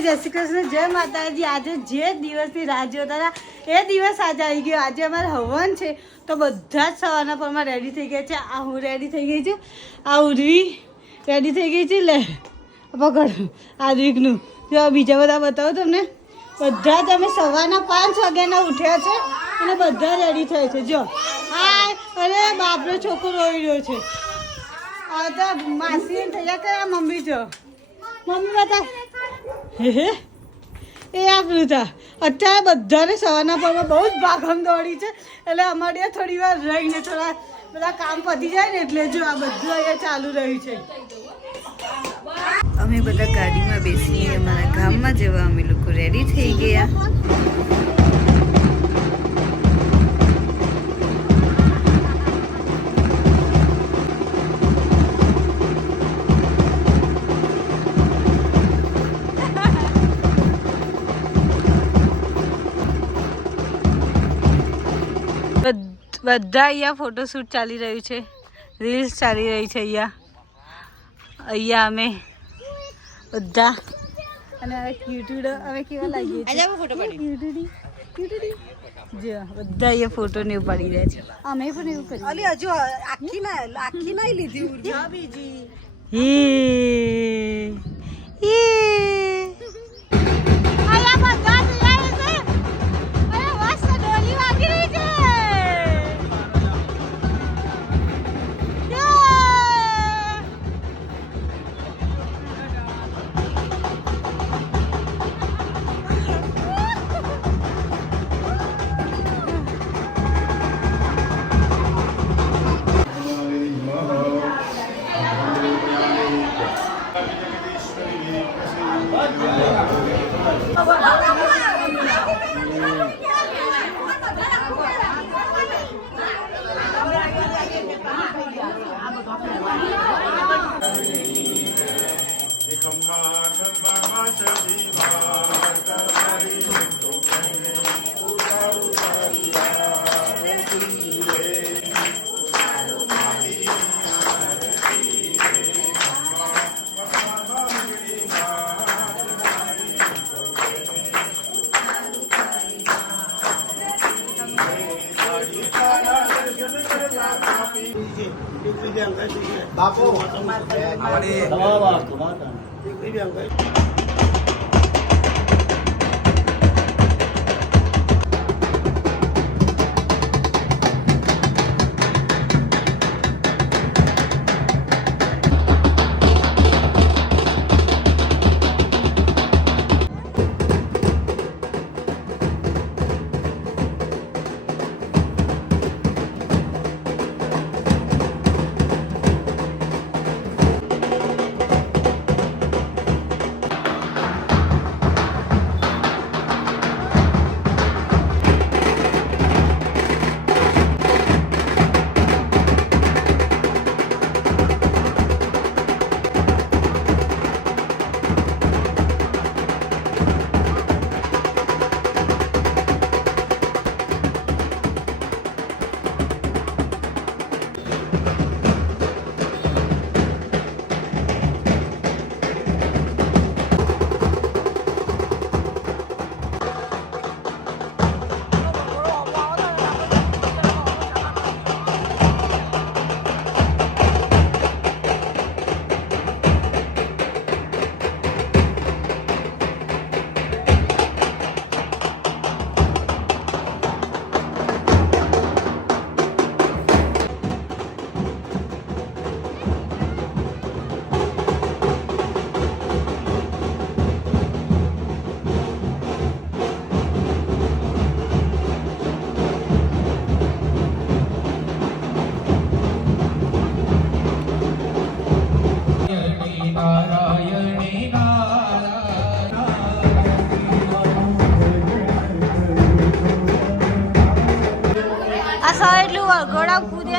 જય શ્રી કૃષ્ણ, જય માતાજી। આજે જે દિવસની રાહ જોતા હતા એ દિવસ આજે આવી ગયો। આજે અમારે હવન છે તો બધા જ સવારના પરમાં રેડી થઈ ગયા છે। આ હું રેડી થઈ ગઈ છું, આ ઉર્વી રેડી થઈ ગઈ છે। લે પકડ આ રીકનું જો બીજા બધા બતાવો તમને। બધા જ અમે સવારના 5 વાગ્યાના ઉઠ્યા છે અને બધા રેડી થયા છે। જો હાય, અરે બાપરો છોકરો રોઈ રહ્યો છે। આ તો માસી તૈયાર કરે, મમ્મી જો મમ્મી બતા હે એ આપણું હતા। અત્યારે બધાને સવારના પરમાં બહુ જ ભાગમ દોડી છે એટલે અમારે થોડી વાર રહીને થોડા બધા કામ પતી જાય ને એટલે જો આ બધું અહીંયા ચાલુ રહ્યું છે। અમે બધા ગાડીમાં બેસીને અમારા ગામમાં જવા અમે લોકો રેડી થઈ ગયા। બધા અહીંયા ફોટોશૂટ ચાલી રહ્યું છે, રીલ્સ ચાલી રહી છે। અહીંયા અમે બધા અને હવે ક્યુટુડો હવે કેવા લાગીએ છે ફોટો પાડી જો બધા અહીંયા ફોટો ને ઉપાડી રહ્યા છે। અમે પણ એવું કરીએ। અલી હજુ આખી નહીં લીધી ઉર્જા બીજી એ આયા બધા બાપો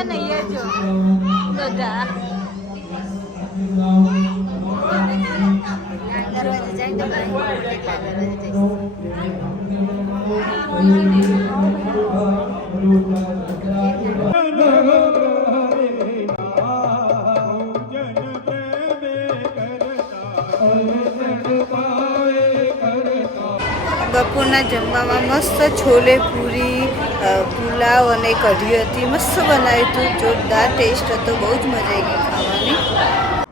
બેન અહીંયા જો બધા દરવાજે જઈને બપોરના જમવામાં મસ્ત છોલે પૂરી પુલાવ અને કઢી હતી મસ્ત બનાવ્યું હતું જોરદાર ટેસ્ટ હતો બહુ જ મજા આવી ગઈ ખાવાની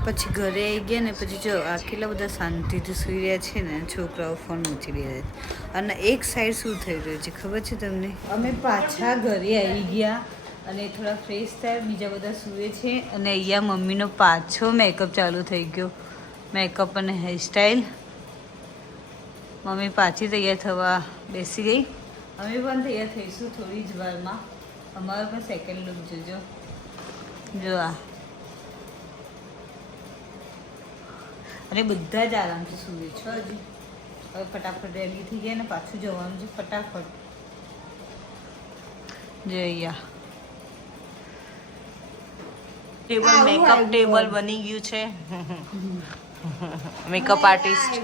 પછી ઘરે આવી ગયા ને પછી જો આ કેટલા બધા શાંતિથી સૂઈ રહ્યા છે ને છોકરાઓ ફોન મૂકી રહ્યા છે અને એક સાઈડ શું થઈ રહ્યું છે ખબર છે તમને અમે પાછા ઘરે આવી ગયા અને થોડા ફ્રેશ થયા બીજા બધા સૂએ છે અને અહીંયા મમ્મીનો પાછો મેકઅપ ચાલુ થઈ ગયો મેકઅપ અને હેરસ્ટાઈલ મમ્મી પાછી તૈયાર થવા બેસી ગઈ અમે પણ તૈયાર થઈશું થોડી જ વારમાં અમારો પણ સેકન્ડ લુક જોજો જો આ અને બધા જ આરામથી સૂવે છો હજી હવે ફટાફટ રેડી થઈ ગયા ને પાછું જવાનું છે ફટાફટ જો અહીંયા ટેબલ મેકઅપ ટેબલ બની ગયું છે મેકઅપ આર્ટિસ્ટ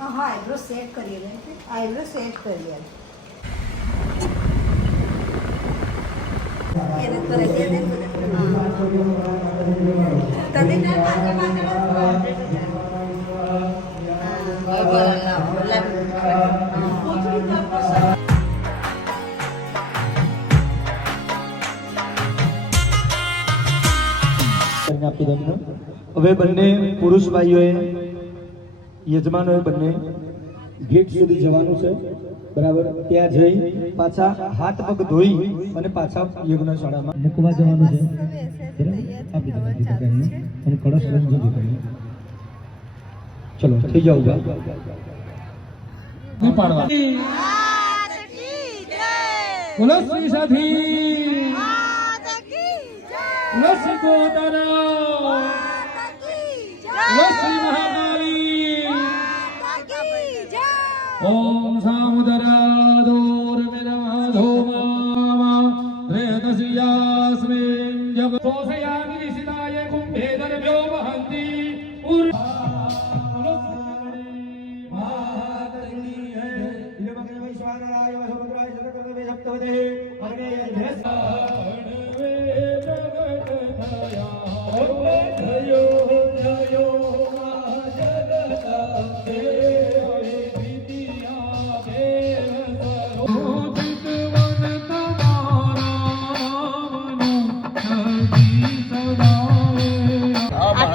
આઈબ્રો સેટ કરીએ આઈબ્રો સેટ કરીએ હવે બંને પુરુષ ભાઈઓએ યજમાનોએ બંને ગેટ સુધી જવાનું છે બરાબર ત્યાં જઈ પાછા હાથ પગ ધોઈ અને પાછા યજ્ઞશાળામાં મૂકવા જવાનું છે અને કળશ લઈને ચલો થઈ જાવ બોલો શ્રી સાથી ओम सामुदरादोर्मिरमाधोमा रेतसियास्मिन् जग सोसयामि निशिताय कुम्भेदर्भ्यो वहन्ति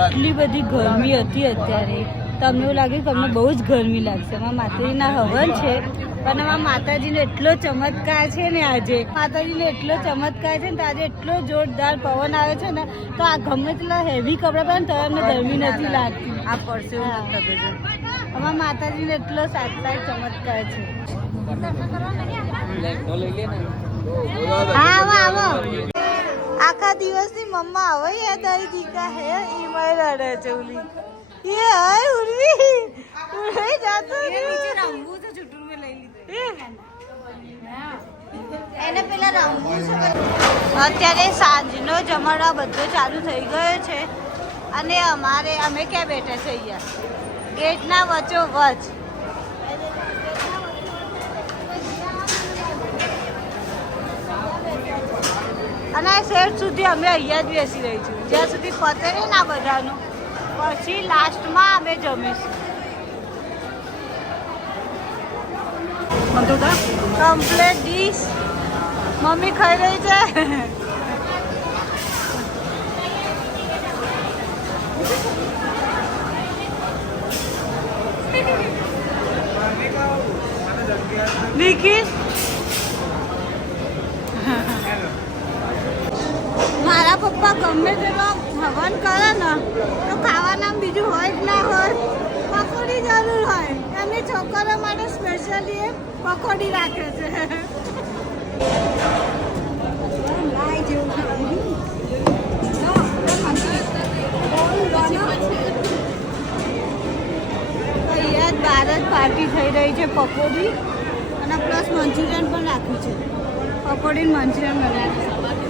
આટલી બધી ગરમી હતી અત્યારે તો અમને એવું લાગ્યું કે અમને બહુ જ ગરમી લાગશે અમારા માતાજીના હવન છે પણ અમારા માતાજીનો એટલો ચમત્કાર છે ને આજે માતાજીનો એટલો ચમત્કાર છે ને તો આજે એટલો જોરદાર પવન આવે છે ને તો આ ગમે તેટલા હેવી કપડાં પહેરે તો અમને ગરમી નથી લાગતી આ પડશે અમારા માતાજીનો એટલો સાચા ચમત્કાર છે હા આવો આખા દિવસની મમ્મા હવે યાદ આવી દીકા હે ઈમાઈ રડે છે ઓલી એ હાય ઉર્વી ઉર્વી જાતો નીચે રંગવું તો ચૂટું મે લઈ લીધું એને પેલા રંગવું છે અત્યારે સાંજનો જમાડો બધો ચાલુ થઈ ગયો છે અને અમે ક્યાં બેઠા છે અહીંયા ગેટના વચ્ચો વચ અને આ સેટ સુધી અમે અહીંયા જ બેસી રહી છું જ્યાં સુધી પતે ને ના બધાનું પછી લાસ્ટમાં અમે જમીશું કમ્પ્લેટ ડીશ મમ્મી ખાઈ રહી છે નિખિલ મારા પપ્પા ગમે તેનો હવન કરે ને તો ખાવાના બીજું હોય જ ના હોય પકોડી જરૂર હોય એમની છોકરો માટે સ્પેશિયલી એ પકોડી રાખે છે અહીંયા જ બહાર જ પાર્ટી થઈ રહી છે પકોડી અને પ્લસ મંચુરિયન પણ રાખ્યું છે પકોડી મંચુરિયન બનાવ્યું